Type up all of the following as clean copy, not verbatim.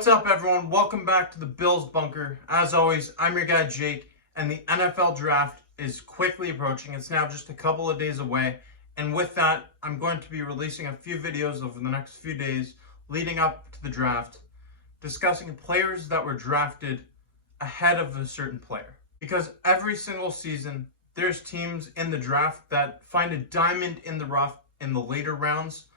What's up, everyone? Welcome back to the Bills Bunker. As always, I'm your guy Jake, and the NFL Draft is quickly approaching. It's now just a couple of days away, and with that, I'm going to be releasing a few videos over the next few days leading up to the draft, discussing players that were drafted ahead of a certain player. Because every single season, there's teams in the draft that find a diamond in the rough in the later rounds,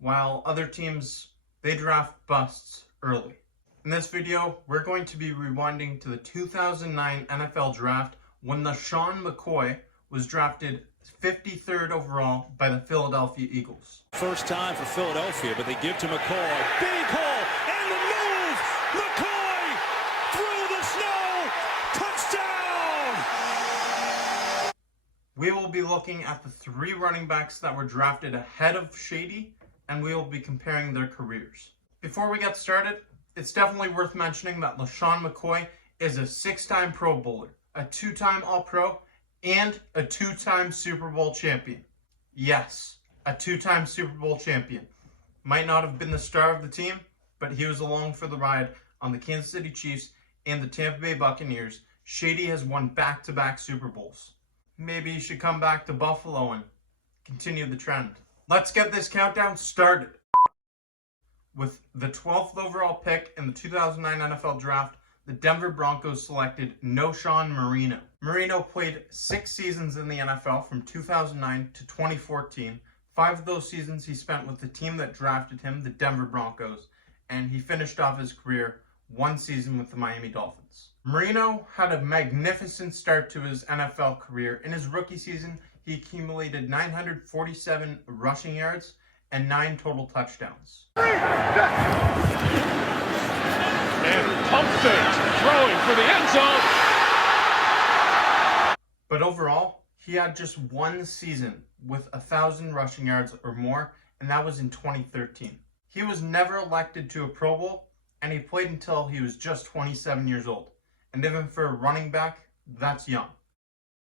while other teams, they draft busts early. In this video, we're going to be rewinding to the 2009 NFL Draft when LeSean McCoy was drafted 53rd overall by the Philadelphia Eagles. First time for Philadelphia, but they give to McCoy. Big hole, and the move! McCoy through the snow! Touchdown! We will be looking at the three running backs that were drafted ahead of Shady, and we will be comparing their careers. Before we get started, it's definitely worth mentioning that LeSean McCoy is a 6-time Pro Bowler, a 2-time All-Pro, and a 2-time Super Bowl champion. Yes, a 2-time Super Bowl champion. Might not have been the star of the team, but he was along for the ride on the Kansas City Chiefs and the Tampa Bay Buccaneers. Shady has won back-to-back Super Bowls. Maybe he should come back to Buffalo and continue the trend. Let's get this countdown started. With the 12th overall pick in the 2009 NFL Draft, the Denver Broncos selected Knowshon Moreno. Moreno played 6 seasons in the NFL from 2009 to 2014. 5 of those seasons he spent with the team that drafted him, the Denver Broncos, and he finished off his career 1 season with the Miami Dolphins. Moreno had a magnificent start to his NFL career. In his rookie season, he accumulated 947 rushing yards and 9 total touchdowns. And pump fake, throwing for the end zone. But overall, he had just 1 season with 1,000 rushing yards or more, and that was in 2013. He was never elected to a Pro Bowl, and he played until he was just 27 years old. And even for a running back, that's young.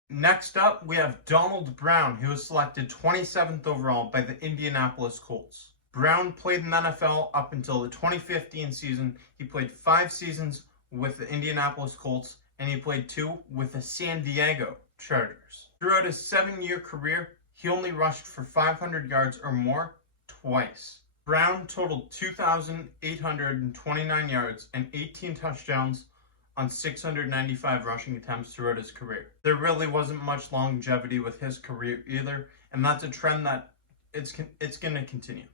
Next up, we have Donald Brown, who was selected 27th overall by the Indianapolis Colts. Brown played in the NFL up until the 2015 season. He played 5 seasons with the Indianapolis Colts, and he played 2 with the San Diego Chargers. Throughout his 7-year career, he only rushed for 500 yards or more twice. Brown totaled 2,829 yards and 18 touchdowns on 695 rushing attempts throughout his career. There really wasn't much longevity with his career either, and that's a trend that it's going to continue.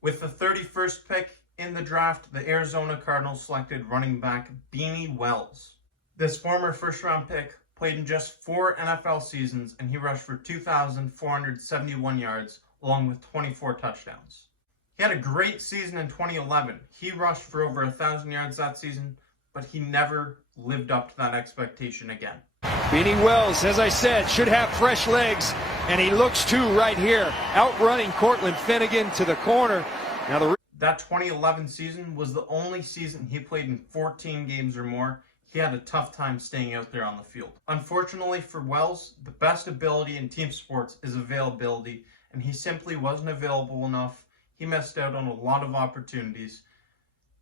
With the 31st pick in the draft, the Arizona Cardinals selected running back Beanie Wells. This former first-round pick played in just 4 NFL seasons, and he rushed for 2,471 yards along with 24 touchdowns. He had a great season in 2011. He rushed for over 1,000 yards that season, but he never lived up to that expectation again. Beanie Wells, as I said, should have fresh legs, and he looks to right here, outrunning Cortland Finnegan to the corner. Now that 2011 season was the only season he played in 14 games or more. He had a tough time staying out there on the field. Unfortunately for Wells, the best ability in team sports is availability, and he simply wasn't available enough. He missed out on a lot of opportunities.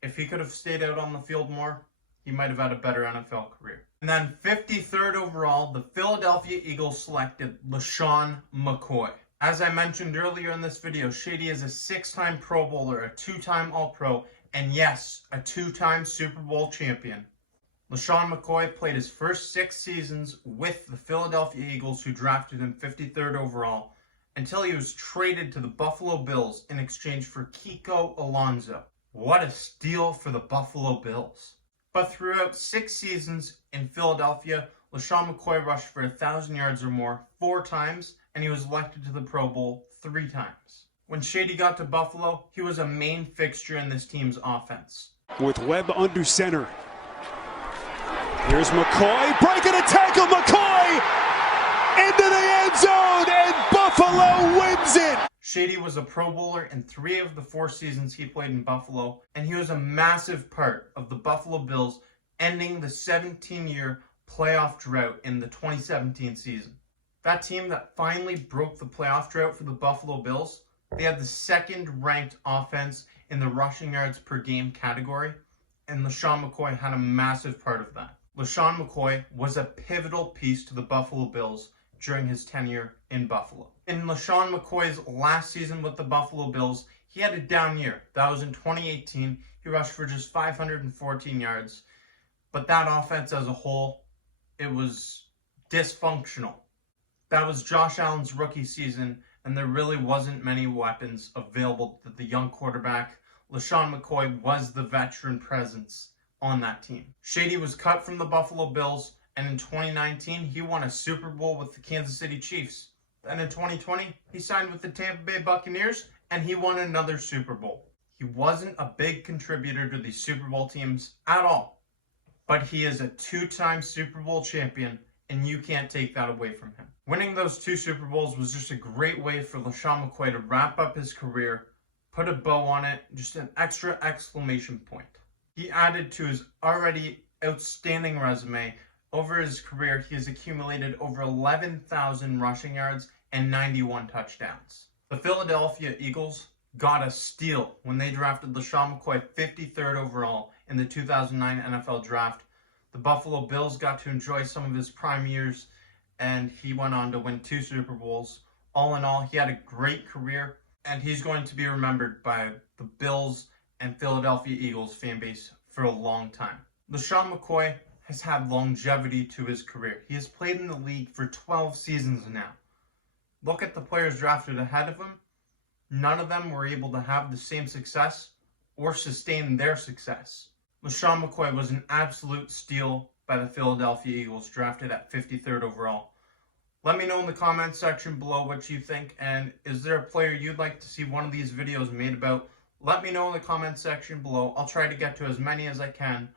If he could have stayed out on the field more, he might have had a better NFL career. And then 53rd overall, the Philadelphia Eagles selected LeSean McCoy. As I mentioned earlier in this video, Shady is a 6-time Pro Bowler, a 2-time All-Pro, and yes, a 2-time Super Bowl champion. LeSean McCoy played his first 6 seasons with the Philadelphia Eagles, who drafted him 53rd overall, until he was traded to the Buffalo Bills in exchange for Kiko Alonso. What a steal for the Buffalo Bills. But throughout 6 seasons in Philadelphia, LeSean McCoy rushed for 1,000 yards or more 4 times, and he was elected to the Pro Bowl 3 times. When Shady got to Buffalo, he was a main fixture in this team's offense. With Webb under center. Here's McCoy, breaking a tackle, McCoy! Into the end zone, and Buffalo wins it! Shady was a Pro Bowler in 3 of the 4 seasons he played in Buffalo, and he was a massive part of the Buffalo Bills ending the 17-year playoff drought in the 2017 season. That team that finally broke the playoff drought for the Buffalo Bills, they had the 2nd-ranked offense in the rushing yards per game category, and LeSean McCoy had a massive part of that. LeSean McCoy was a pivotal piece to the Buffalo Bills during his tenure in Buffalo. In LeSean McCoy's last season with the Buffalo Bills, he had a down year. That was in 2018. He rushed for just 514 yards. But that offense as a whole, it was dysfunctional. That was Josh Allen's rookie season, and there really wasn't many weapons available to the young quarterback. LeSean McCoy was the veteran presence on that team. Shady was cut from the Buffalo Bills, and in 2019, he won a Super Bowl with the Kansas City Chiefs. Then in 2020, he signed with the Tampa Bay Buccaneers, and he won another Super Bowl. He wasn't a big contributor to these Super Bowl teams at all, but he is a two-time Super Bowl champion, and you can't take that away from him. Winning those 2 Super Bowls was just a great way for LeSean McCoy to wrap up his career, put a bow on it, just an extra exclamation point. He added to his already outstanding resume. Over his career, he has accumulated over 11,000 rushing yards and 91 touchdowns. The Philadelphia Eagles got a steal when they drafted LeSean McCoy 53rd overall in the 2009 NFL Draft. The Buffalo Bills got to enjoy some of his prime years, and he went on to win 2 Super Bowls. All in all, he had a great career, and he's going to be remembered by the Bills and Philadelphia Eagles fan base for a long time. LeSean McCoy has had longevity to his career. He has played in the league for 12 seasons now. Look at the players drafted ahead of him. None of them were able to have the same success or sustain their success. LeSean McCoy was an absolute steal by the Philadelphia Eagles, drafted at 53rd overall. Let me know in the comments section below what you think, and is there a player you'd like to see one of these videos made about? Let me know in the comments section below. I'll try to get to as many as I can.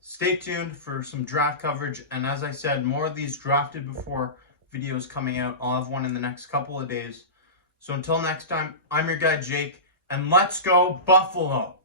Stay tuned for some draft coverage, and as I said, more of these drafted before videos coming out. I'll have one in the next couple of days. So until next time, I'm your guy Jake, and let's go Buffalo!